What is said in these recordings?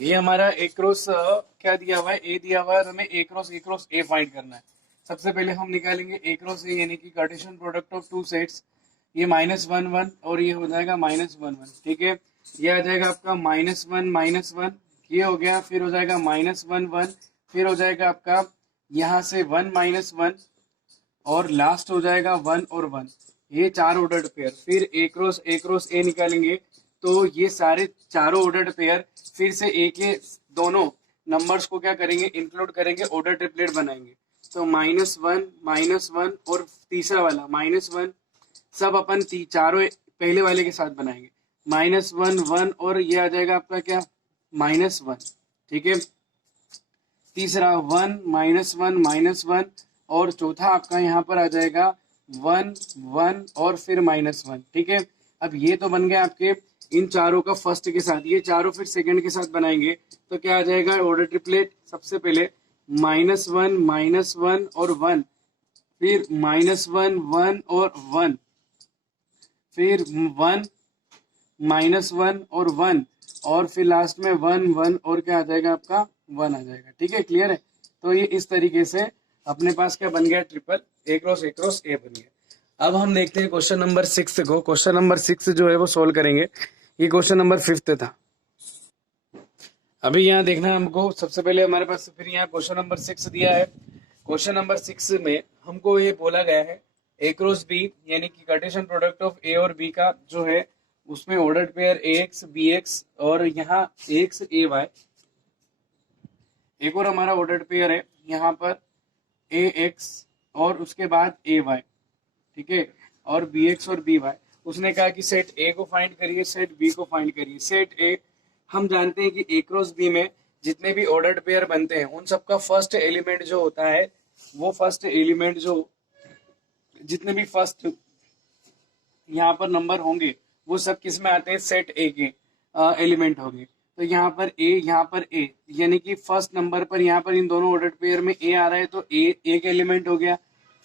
ये हमारा ए क्रॉस क्या दिया हुआ है, ए दिया हुआ है और हमें ए क्रॉस ए फाइंड करना है। सबसे पहले हम निकालेंगे ए क्रॉस ए यानी कि Cartesian product of two sets. ये -1 1 और ये हो जाएगा -1 1, ठीक है। ये आ जाएगा आपका -1 ये हो गया, फिर हो जाएगा -1 1, फिर हो जाएगा आपका यहाँ से 1 - 1 और लास्ट हो जाएगा 1 और 1। ये चार ऑर्डर्ड पेयर। फिर ए क्रॉस ए निकालेंगे तो ये सारे चारों ऑर्डर्ड पेयर फिर से ए के दोनों नंबर्स को क्या करेंगे, इंक्लूड करेंगे, ऑर्डर ट्रिपलेट बनाएंगे। तो -1 और तीसरा वाला -1 सब अपन चारों पहले वाले के साथ बनाएंगे। -1 1 और ये आ जाएगा आपका क्या, -1, ठीक है। तीसरा 1 - 1 और चौथा आपका यहाँ पर आ जाएगा 1 1 और फिर -1, ठीक है। अब ये तो बन गया आपके इन चारों का फर्स्ट के साथ, ये चारों फिर सेकंड के साथ बनाएंगे तो क्या आ जाएगा ऑर्डर ट्रिपलेट। सबसे पहले -1 और 1, फिर -1 और 1, फिर 1 -1 और 1 और फिर लास्ट में 1 1 और क्या आ जाएगा आपका 1 आ जाएगा, ठीक है। क्लियर है। तो ये इस तरीके से अपने पास क्या बन गया, ट्रिपल ए क्रॉस ए बन गया। अब हम देखते हैं क्वेश्चन नंबर 6 को। क्वेश्चन नंबर 6 जो है वो सोल्व करेंगे। ये क्वेश्चन नंबर 5 था। अभी यहाँ देखना है हमको, सबसे पहले हमारे पास फिर यहाँ क्वेश्चन नंबर 6 दिया है। क्वेश्चन नंबर 6 में हमको ये बोला गया है ए क्रॉस बी यानी कि कार्टेशियन प्रोडक्ट ऑफ ए और बी का जो है उसमें ordered pair a x b x और यहाँ ए एक्स ए वाई। एक और हमारा ऑर्डर्ड पेयर है यहाँ पर ए एक्स और उसके बाद ए वाई, ठीक है, और बी एक्स और बी वाई। उसने कहा कि सेट ए को फाइंड करिए, सेट बी को फाइंड करिए। सेट ए हम जानते हैं कि ए क्रॉस बी में जितने भी ऑर्डर्ड पेयर बनते हैं उन सबका फर्स्ट एलिमेंट जो होता है वो फर्स्ट एलिमेंट जो जितने भी फर्स्ट यहाँ पर नंबर होंगे वो सब किस में आते हैं, सेट ए के एलिमेंट होंगे। तो यहाँ पर ए यानी कि फर्स्ट नंबर पर यहाँ पर इन दोनों ऑर्डर्ड पेयर में ए आ रहा है तो ए एक एलिमेंट हो गया।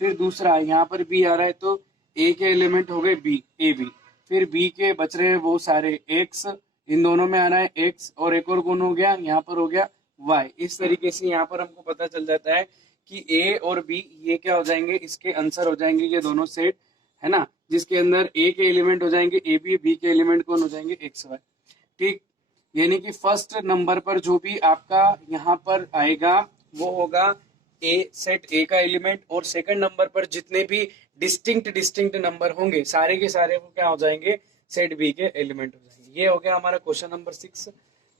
फिर दूसरा यहाँ पर बी आ रहा है तो ए के एलिमेंट हो गए बी, ए बी। फिर बी के बच रहे हैं वो सारे एक्स, इन दोनों में आ रहा है एक्स और एक और कौन हो गया, यहाँ पर हो गया वाई। इस तरीके से यहाँ पर हमको पता चल जाता है कि ए और बी ये क्या हो जाएंगे, इसके आंसर हो जाएंगे ये दोनों सेट, है ना, जिसके अंदर ए के एलिमेंट हो जाएंगे ए बी, बी के एलिमेंट कौन हो जाएंगे एक्स वाई, ठीक। यानी कि फर्स्ट नंबर पर जो भी आपका यहाँ पर आएगा वो होगा ए, सेट ए का एलिमेंट, और सेकंड नंबर पर जितने भी डिस्टिंक्ट नंबर होंगे सारे के सारे वो क्या हो जाएंगे, सेट बी के एलिमेंट हो जाएंगे। ये हो गया हमारा क्वेश्चन नंबर 6।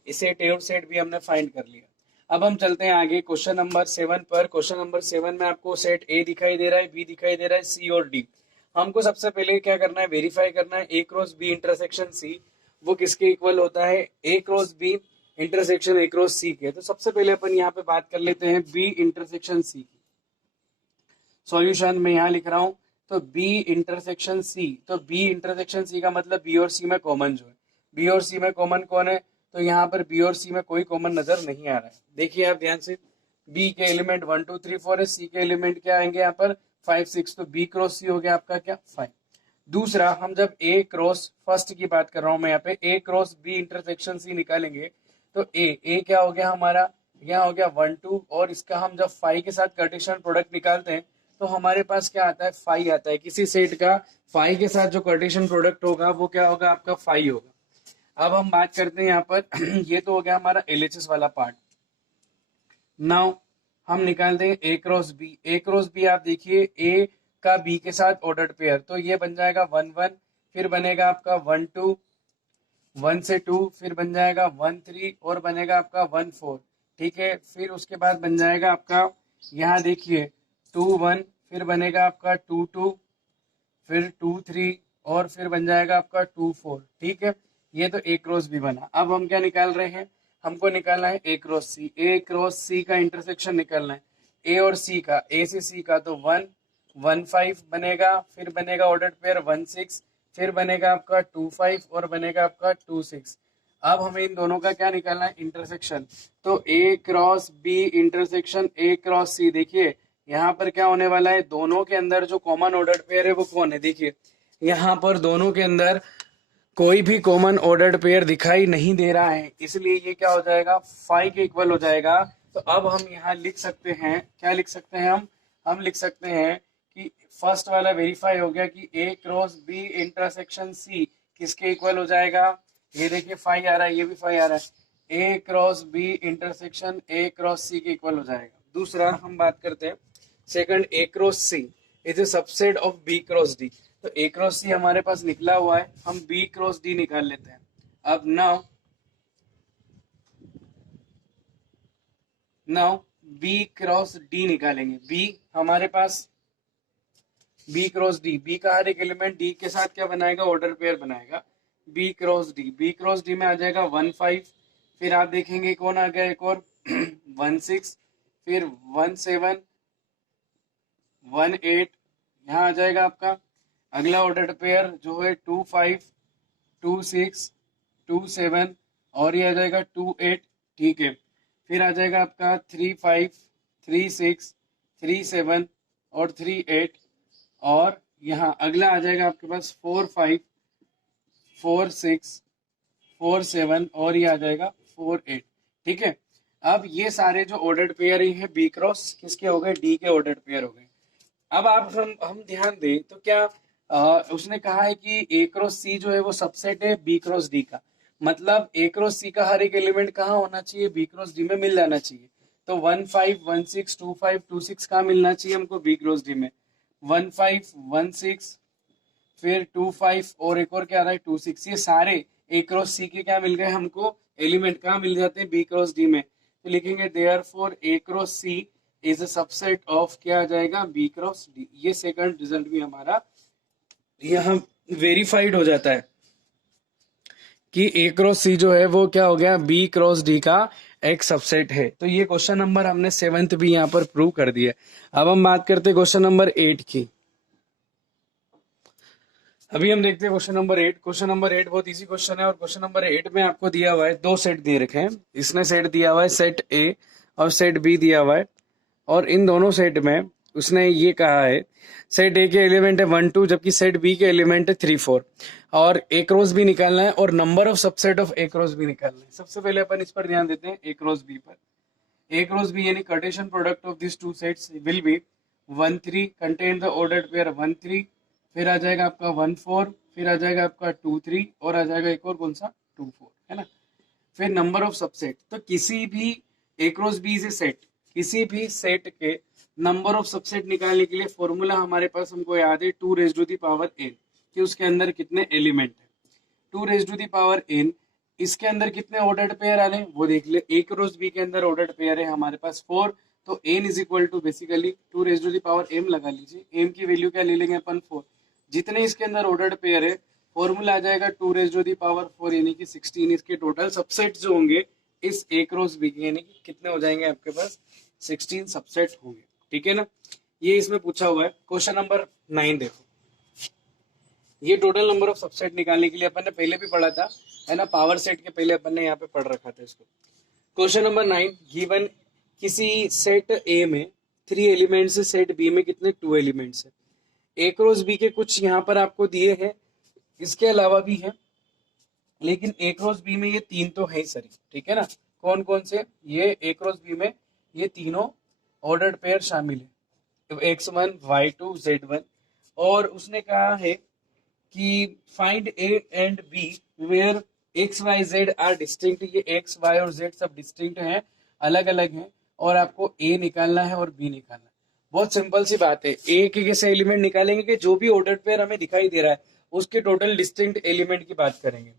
सेट ए और सेट बी हमने फाइंड कर लिया। अब हम चलते हैं आगे क्वेश्चन नंबर 7 पर। क्वेश्चन नंबर 7 में आपको सेट ए दिखाई दे रहा है, बी दिखाई दे रहा है, सी और डी। हमको सबसे पहले क्या करना है, वेरीफाई करना है A cross B intersection C वो किसके इक्वल होता है, A cross B intersection A cross C के। तो सबसे पहले अपन यहाँ पे बात कर लेते हैं बी इंटरसेक्शन सी की। सॉल्यूशन में यहाँ लिख रहा हूँ तो बी इंटरसेक्शन सी, तो बी इंटरसेक्शन सी का मतलब बी और सी में कॉमन जो है, बी और सी में कॉमन कौन है, तो यहाँ पर बी और सी में कोई कॉमन नजर नहीं आ रहा है। देखिए आप ध्यान से, बी के एलिमेंट 1 2 3 4 है, सी के एलिमेंट क्या आएंगे यहाँ पर 5 6, तो बी क्रॉस सी हो गया आपका क्या 5। दूसरा, हम जब ए क्रॉस फर्स्ट की बात कर रहा हूं मैं यहाँ पे, ए क्रॉस बी इंटरसेक्शन सी निकालेंगे तो ए क्या हो गया हमारा, यहाँ हो गया 1 2, और इसका हम जब 5 के साथ कार्टेशियन प्रोडक्ट निकालते हैं तो हमारे पास क्या आता है 5 आता है। किसी सेट का 5 के साथ जो कार्टेशियन प्रोडक्ट होगा वो क्या होगा आपका 5 होगा। अब हम बात करते हैं यहाँ पर ये तो हो गया हमारा एलएचएस वाला पार्ट। नाउ हम निकालते हैं ए क्रॉस बी। ए क्रॉस बी आप देखिए ए का बी के साथ ऑर्डर्ड पेयर, तो ये बन जाएगा 1 1, फिर बनेगा आपका 1 2, 1 से 2, फिर बन जाएगा 1 3 और बनेगा आपका 1 4, ठीक है। फिर उसके बाद बन जाएगा आपका यहाँ देखिए 2 1, फिर बनेगा आपका 2 2, फिर 2 3 और फिर बन जाएगा आपका 2 4, ठीक है। ये तो ए क्रॉस बी बना। अब हम क्या निकाल रहे हैं, हमको निकालना है A cross C. A cross सी का इंटरसेक्शन निकालना है ए और सी का, ए से सी का, तो 1 1 5 बनेगा, फिर बनेगा ऑर्डर्ड पेयर 1 6, फिर बनेगा आपका 2 5 और बनेगा आपका 2 6। अब हमें इन दोनों का क्या निकालना है, इंटरसेक्शन। तो A cross B intersection A cross C, देखिए यहाँ पर क्या होने वाला है, दोनों के अंदर जो कॉमन ऑर्डर्ड पेयर है वो कौन है, देखिए यहाँ पर दोनों के अंदर कोई भी कॉमन ऑर्डर्ड पेयर दिखाई नहीं दे रहा है, इसलिए ये क्या हो जाएगा, फाइव के इक्वल हो जाएगा। तो अब हम यहाँ लिख सकते हैं, क्या लिख सकते हैं हम लिख सकते हैं कि फर्स्ट वाला वेरीफाई हो गया कि ए क्रॉस बी इंटरसेक्शन सी किसके इक्वल हो जाएगा। ये देखिए फाइव आ रहा है, ये भी फाइव आ रहा है, A cross B intersection A cross C के इक्वल हो जाएगा। दूसरा हम बात करते हैं second, A cross C is a subset of B cross D. तो ए क्रॉस सी हमारे पास निकला हुआ है, हम बी क्रॉस डी निकाल लेते हैं। अब नाउ बी क्रॉस डी निकालेंगे। बी हमारे पास बी क्रॉस डी, बी का हर एक एलिमेंट डी के साथ क्या बनाएगा, ऑर्डर पेयर बनाएगा। B cross d, b cross d में आ जाएगा 1 5, फिर आप देखेंगे कौन आ गया एक और 1 6, फिर 1 7 1 8, यहाँ आ जाएगा आपका अगला ऑर्डर पेयर जो है 2 5 2 6 2 7 और ये आ जाएगा 2 8, ठीक है। फिर आ जाएगा आपका 3 5 3 6 3 7 और 3 8, और यहाँ अगला आ जाएगा आपके पास 4 5 4 6 4 7 और ये आ जाएगा 4 8, ठीक है। अब ये सारे जो ऑर्डर्ड पेयर हैं बी क्रॉस किसके हो गए, डी के ऑर्डर्ड पेयर हो गए। अब आप हम ध्यान दें तो क्या उसने कहा है कि ए क्रॉस सी जो है वो सबसेट है बी क्रॉस डी का, मतलब ए क्रॉस सी का हर एक एलिमेंट कहाँ होना चाहिए, बी क्रॉस डी में मिल जाना चाहिए। तो 1 5 1 6 2 5 2 6 कहाँ मिलना चाहिए हमको, बी क्रॉस डी में। 1 5 1 6 फिर 2 5 और एक और क्या आ रहा है 2 6, ये सारे ए क्रॉस सी के क्या मिल गए हमको, एलिमेंट कहाँ मिल जाते हैं, बी क्रॉस डी में। तो लिखेंगे therefore a cross C is a subset of क्या आ जाएगा, बी क्रॉस डी। ये सेकंड रिजल्ट भी हमारा यहाँ वेरीफाइड हो जाता है कि ए क्रॉस सी जो है वो क्या हो गया, बी क्रॉस डी का एक सबसेट है। तो ये क्वेश्चन नंबर हमने 7th भी यहाँ पर प्रूव कर दिया। अब हम बात करते हैं क्वेश्चन नंबर 8 की। अभी हम देखते हैं क्वेश्चन नंबर 8। क्वेश्चन नंबर 8 बहुत इजी क्वेश्चन है और क्वेश्चन नंबर 8 में आपको दिया हुआ है दो सेट दिए रखे हैं। इसने सेट दिया हुआ है सेट ए और सेट बी दिया हुआ है, और इन दोनों सेट में उसने ये कहा है सेट ए के एलिमेंट है 1 2 जबकि सेट बी के एलिमेंट है 3 4, और ए क्रॉस बी निकालना है और number of subset of A cross B निकालना है। सबसे पहले अपन इस पर ध्यान देते हैं ए क्रॉस बी पर। ए क्रॉस बी यानी Cartesian product of this two sets will be 1 3 contain the ordered pair 1 3, फिर आ जाएगा आपका 1 4, फिर आ जाएगा आपका 2 3 और आ जाएगा एक और कौन सा 2 4, है ना। फिर नंबर ऑफ सबसेट, तो किसी भी A cross B is a set, किसी भी सेट के नंबर ऑफ सबसेट निकालने के लिए फॉर्मूला हमारे पास हमको याद है 2 raise to the power n, कि उसके अंदर कितने एलिमेंट है। 2 raise to the power n, इसके अंदर कितने ऑर्डर्ड पेयर आ रहे हैं वो देख ले। ए क्रॉस बी के अंदर ऑर्डर्ड पेयर है हमारे पास 4, तो n is equal to basically 2 raise to the power m लगा लीजिए। m की वैल्यू क्या ले लेंगे अपन 4, जितने इसके अंदर ऑर्डर्ड पेयर है फॉर्मूला आ जाएगा 2 रेज़ टू द पावर 4 यानी कि 16। इसके टोटल सबसेट जो होंगे इस ए क्रॉस बी के यानी कि कितने हो जाएंगे आपके पास 16 सबसेट होंगे, ठीक है ना। ये इसमें पूछा हुआ है। क्वेश्चन नंबर 9 देखो, ये टोटल नंबर ऑफ सबसेट निकालने के लिए अपन ने पहले भी पढ़ा था, है ना, पावर सेट के पहले अपन ने यहाँ पे पढ़ रखा था इसको। क्वेश्चन नंबर 9, गिवन किसी सेट ए में 3 एलिमेंट्स है, सेट बी में कितने 2 एलिमेंट्स है। ए क्रॉस बी के कुछ यहाँ पर आपको दिए हैं, इसके अलावा भी है, लेकिन ए क्रॉस बी में ये 3 तो है सर, ठीक है ना। कौन कौन से, ये ए क्रॉस बी में ये तीनों ऑर्डर्ड पेयर शामिल है, x1 y2 z1। और उसने कहा है कि find A and B where X Y Z are distinct, ये एक्स वाई और जेड सब डिस्टिंक्ट हैं, अलग अलग हैं, और आपको ए निकालना है और बी निकालना है। बहुत सिंपल सी बात है, ए के कैसे एलिमेंट निकालेंगे कि जो भी ऑर्डर्ड पेयर हमें दिखाई दे रहा है उसके टोटल डिस्टिंक्ट एलिमेंट की बात करेंगे।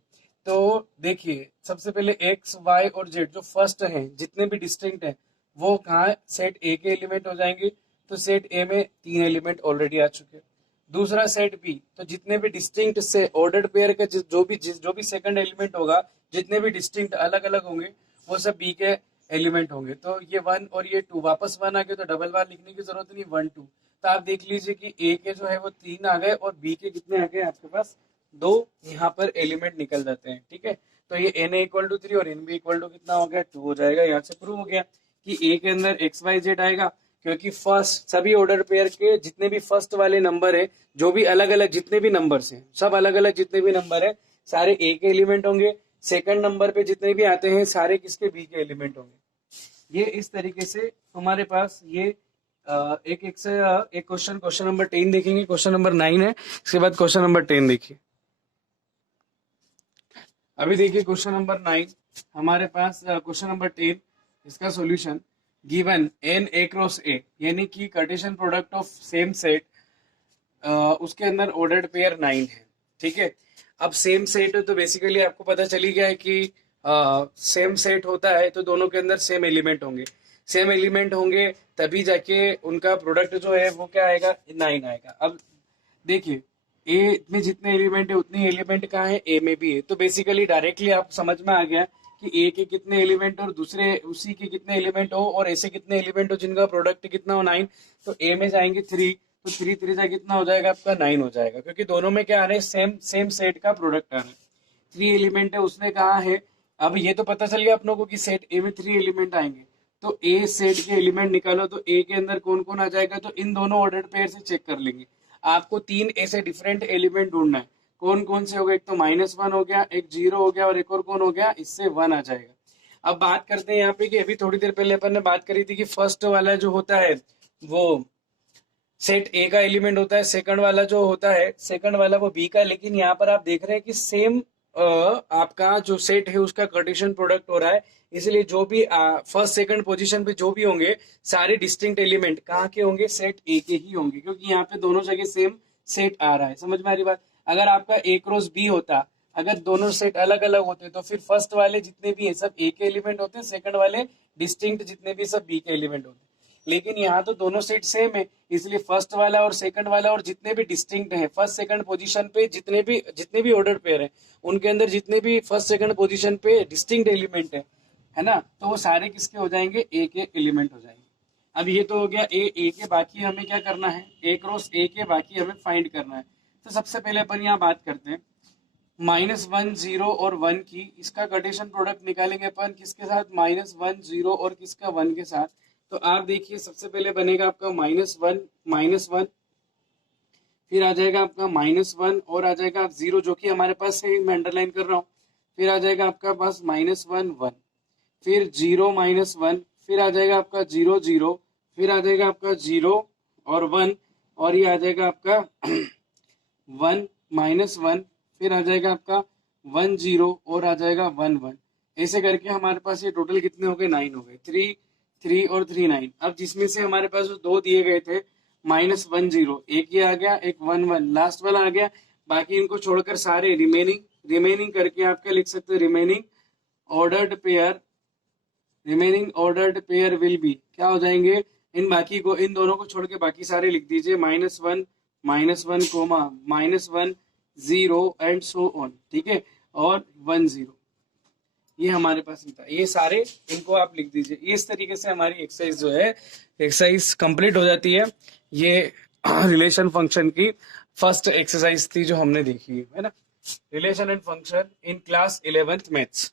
तो देखिए सबसे पहले एक्स वाई और जेड जो फर्स्ट हैं जितने भी डिस्टिंक्ट हैं वो कहाँ सेट ए के एलिमेंट हो जाएंगे, तो सेट ए में 3 एलिमेंट ऑलरेडी आ चुके हैं। दूसरा सेट बी, तो जितने भी डिस्टिंक्ट से ऑर्डर्ड पेयर का जो भी सेकंड एलिमेंट होगा, जितने भी डिस्टिंक्ट अलग अलग होंगे वो सब बी के एलिमेंट होंगे। तो ये 1 और ये 2 वापस 1 आ गए, तो डबल बार लिखने की जरूरत नहीं, 1 2। तो आप देख लीजिए कि ए के जो है वो 3 आ गए और बी के कितने आ गए आपके पास 2, यहाँ पर एलिमेंट निकल जाते हैं, ठीक है। तो ये एन ए इक्वल टू 3 और एन बी इक्वल टू कितना हो गया 2 हो जाएगा। यहाँ से प्रूव हो गया कि ए के अंदर एक्स वाई जेड आएगा, क्योंकि फर्स्ट सभी ऑर्डर पेयर के जितने भी फर्स्ट वाले नंबर है, जो भी अलग अलग जितने भी नंबर्स हैं, सब अलग अलग जितने भी नंबर है, सारे ए के एलिमेंट होंगे, सेकंड नंबर पे जितने भी आते हैं सारे किसके बी के एलिमेंट होंगे। ये इस तरीके से तुम्हारे पास ये एक से एक क्वेश्चन नंबर 10 देखेंगे, क्वेश्चन नंबर 9 है, इसके बाद क्वेश्चन नंबर 10 देखिए। अभी देखिए क्वेश्चन नंबर 9 हमारे पास, क्वेश्चन नंबर 10 इसका solution, given an A cross A, यानी कि Cartesian product of same set, उसके अंदर ऑर्डर्ड पेयर 9 है, ठीक है। अब सेम सेट है तो बेसिकली आपको पता चली गया है कि सेम सेट होता है तो दोनों के अंदर सेम एलिमेंट होंगे, सेम एलिमेंट होंगे तभी जाके उनका प्रोडक्ट जो है वो क्या आएगा, 9 आएगा। अब देखिए ए में जितने एलिमेंट है उतने एलिमेंट कहाँ है, ए में भी है, तो बेसिकली डायरेक्टली आप समझ में आ गया कि ए के कितने एलिमेंट और दूसरे उसी के कितने एलिमेंट हो और ऐसे कितने एलिमेंट हो जिनका प्रोडक्ट कितना हो, 9। तो ए में जाएंगे 3, तो 3 3 जा कितना हो जाएगा आपका, 9 हो जाएगा, क्योंकि दोनों में क्या आ रहे हैं, सेम सेट का प्रोडक्ट आ रहा है। 3 एलिमेंट है उसने कहा है। अब ये तो पता चल गया अपनों को कि सेट ए में 3 एलिमेंट आएंगे, तो ए सेट के एलिमेंट निकालो तो ए के अंदर कौन कौन आ जाएगा, तो इन दोनों ऑर्डर्ड पेयर से चेक कर लेंगे। आपको 3 ऐसे डिफरेंट एलिमेंट ढूंढना है, कौन कौन से हो गए, एक तो -1 हो गया, एक 0 हो गया और एक और कौन हो गया, इससे 1 आ जाएगा। अब बात करते हैं यहाँ पे कि अभी थोड़ी देर पहले अपन ने बात करी थी कि फर्स्ट वाला जो होता है वो सेट ए का एलिमेंट होता है, सेकंड वाला जो होता है सेकंड वाला वो बी का, लेकिन यहाँ पर आप देख रहे हैं कि सेम आपका जो सेट है उसका कार्टेशियन प्रोडक्ट हो रहा है, इसलिए जो भी फर्स्ट सेकंड पोजीशन पे जो भी होंगे सारे डिस्टिंक्ट एलिमेंट कहाँ के होंगे, सेट ए के ही होंगे, क्योंकि यहाँ पे दोनों जगह सेम सेट आ रहा है। समझ में आ रही बात। अगर आपका ए क्रॉस बी होता, अगर दोनों सेट अलग अलग होते तो फिर फर्स्ट वाले जितने भी है सब ए के एलिमेंट होते, सेकंड वाले डिस्टिंक्ट जितने भी सब बी के एलिमेंट होते, लेकिन यहाँ तो दोनों सेट सेम है, इसलिए फर्स्ट वाला और सेकंड वाला और जितने भी डिस्टिंक्ट है फर्स्ट सेकंड पोजीशन पे जितने भी ऑर्डर पेयर है उनके अंदर जितने भी फर्स्ट सेकंड पोजीशन पे डिस्टिंक्ट एलिमेंट है ना, तो वो सारे किसके हो जाएंगे, ए के एलिमेंट हो जाएंगे। अब ये तो हो गया ए के, बाकी हमें क्या करना है, ए क्रॉस ए के बाकी हमें फाइंड करना है। तो सबसे पहले अपन यहाँ बात करते हैं -1 0 और 1 की, इसका कार्टेशियन प्रोडक्ट निकालेंगे अपन किसके साथ, -1 0 और किसका 1 के साथ। तो आप देखिए सबसे पहले बनेगा आपका -1, फिर आ जाएगा आपका -1 और आ जाएगा आप 0 जो कि हमारे पास है, मैं अंडरलाइन कर रहा हूँ, फिर आ जाएगा आपका पास -1 1, फिर 0 -1, फिर आ जाएगा आपका 0 0, फिर आ जाएगा आपका 0 और 1, और ये आ जाएगा आपका 1 -1, फिर आ जाएगा आपका 1 0 और आ जाएगा 1 1। ऐसे करके हमारे पास ये टोटल कितने हो गए, 9 हो गए, 3 3 और 3 9। अब जिसमें से हमारे पास दो दिए गए थे -1 0, एक ये आ गया, एक 1 1 लास्ट वाला आ गया, बाकी इनको छोड़कर सारे रिमेनिंग करके आप क्या लिख सकते हैं, remaining ordered pair will be क्या हो जाएंगे, इन बाकी को, इन दोनों को छोड़ के बाकी सारे लिख दीजिए, -1 कोमा -1 0 एंड सो ऑन, ठीक है, और 1 0, ये हमारे पास था, ये सारे इनको आप लिख दीजिए। इस तरीके से हमारी एक्सरसाइज जो है एक्सरसाइज कंप्लीट हो जाती है। ये रिलेशन फंक्शन की फर्स्ट एक्सरसाइज थी जो हमने देखी है ना, relation and function in class 11th maths.